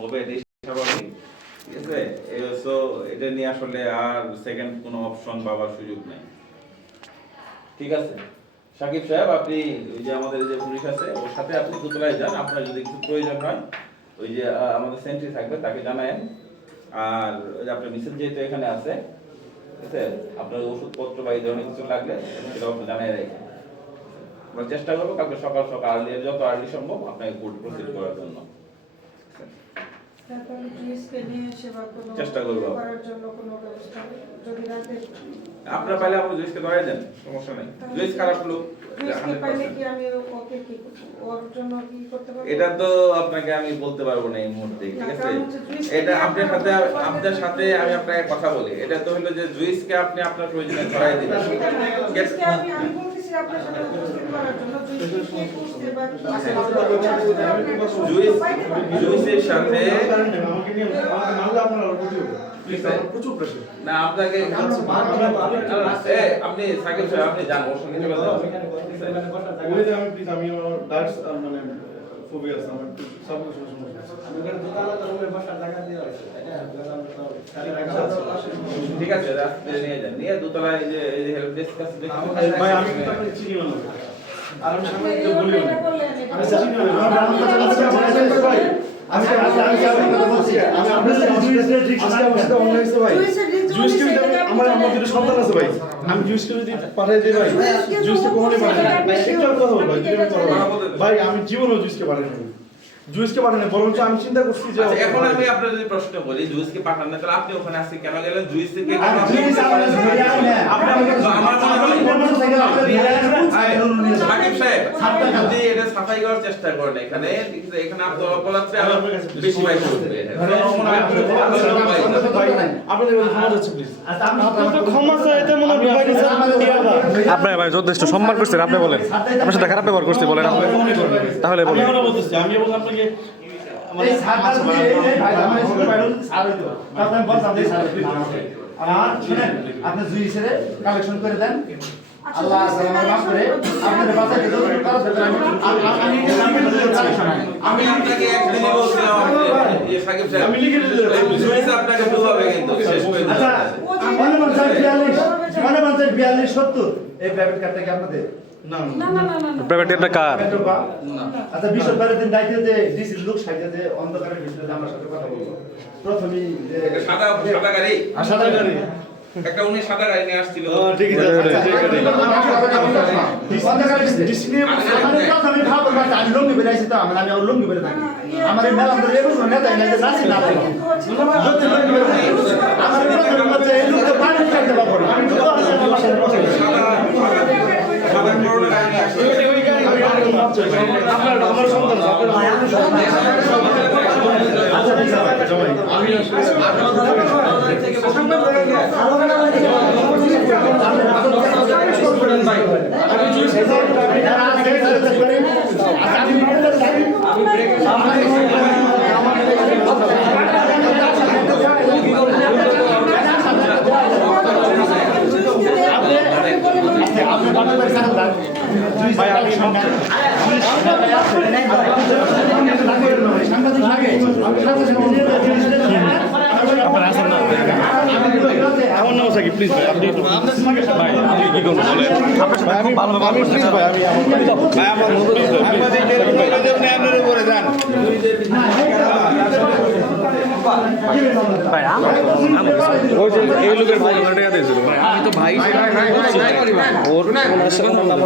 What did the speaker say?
হবে এটাই স্বাভাবিক। ঠিক আছে, সো এটা নিয়ে আসলে আর সেকেন্ড কোনো অপশন পাওয়ার সুযোগ নাই। ঠিক আছে সাকিব সাহেব, আপনি ওই যে আমাদের যে পুলিশ আছে ওর সাথে আপনি দোতলায় যান, আপনার যদি কিছু প্রয়োজন হয় ওই যে আমাদের সেন্ট্রি থাকবে তাকে জানায়েন। আর ওই যে আপনার মিসেস যেহেতু এখানে আছে, ঠিক আছে, আপনার ওষুধপত্র বা এই ধরনের কিছু লাগলে সেটাও আপনি জানিয়ে রাখেন। আমরা চেষ্টা করবো কালকে সকাল সকাল যত আর্লি সম্ভব আপনাকে কোর্ট প্রসিড করার জন্য চেষ্টা করবো। আপনার পাইলে আপনি জুইসকে ধরাই দেন, সমস্যা নেই। জুইস খারাপ লোক, এটা তো আপনাকে আমি বলতে পারবো না এই মুহূর্তে। ঠিক আছে, এটা আপনার সাথে আমি আপনাকে কথা বলি। এটা তো হলো যে জুইসকে আপনি আপনার প্রয়োজনে ধরাই দিবেন। জুইসের সাথে না আপনাকে আপনি সাকিব সাহেব আপনি যান ওর সঙ্গে যোগাযোগ আমি ডার্স মানে ফোবিয়া আছে আমার সব কিছু সমস্যা আমি করে দোকানে তো রুমে বসার জায়গা দিয়ে আছে ঠিক আছে রাস্তা নিয়ে যান, নিয়ে দোতলায় এই যে হেল্প ডেস্ক আছে ভাই আমি তো আপনাকে চিনি না আর আমি সামনে তো বলি না আমি চিনি না ভাই আমি আপনাদের বলছি আমি আপনাদের জুইসের ঠিক আজকে আমার সাথে অন্য হইছে ভাই জুইসকে আমার আমাদের সন্তান আছে ভাই আমি জুইসকে যদি পাঠিয়ে দেই ভাই জুইসকে কখনোই পাঠাই না ভাই একটা কথা বল ভাই আমি জীবনও জুইসকে পাঠাই না জুইসকে পাঠাই না বরঞ্চ আমি চিন্তা করছি যে এখন আমি আপনার যদি প্রশ্ন বলি জুইসকে পাঠান না তাহলে আপনি ওখানে আসছেন কেন গেলেন? জুইসকে সাকিব সাহেব আপনি এটা সাফাই করার চেষ্টা করেন এখানে। এখানে আপনার অপরাধে আরো বেশি বাইশ উঠবে। আপনার ভাই যথেষ্ট সম্মান করছেন, আপনি বলেন আপনার সাথে খারাপ ব্যবহার করছি বলেন তাহলে বলেন। আপনি জুইসের কালেকশন করে দেন, আল্লাহ মাফ করে আপনাদের বাচ্চাকে আমি আপনাকে একদিনই বলছিলাম যে সাকিব সাহেব আমি লিখে দিলাম জুইস আপনাকে ডুবাবে কিন্তু শেষ করে দিলাম। আচ্ছা 42 70 এই প্রাইভেট কার্ডটা কি আপনাদের? না প্রাইভেট একটা কার আচ্ছা বৃহস্পতিবার দিন দায়িত্বে ডিসি লোক সাইডে অন্ধকারের ভিতরে আমার সাথে কথা বলবো। প্রথমেই সাদা গাড়ি সাদা গাড়ি একটা উনি সাদা গাড়ি নিয়ে আসছিল। ঠিক আছে আমি ভাবো আমি লঙ্গি বেড়ে আইছি তো আমি ওর লঙ্গি বেড়ে থাকি আমার এই মেলা ধরে এগুলো নেতা নেতা নাচি না আমার মধ্যে এই লোক তো পানি খাইতে পারবো না আমি তো সাদা করোনা গাড়ি নিয়ে আসছিল। আপনার আমার সন্তান আমার নাম সাকিব প্লিজ ভাই আপনি ভাই আপনি কি করবেন বলেন আপনার সাথে খুব ভালো ভাই প্লিজ ভাই আমি ভাই আমার আপনার উপরে যান ভাই ওই যে এই লোকের বলে টাকা দিয়েছিল ভাই আমি তো ভাই ওর ওনার সাথে নাম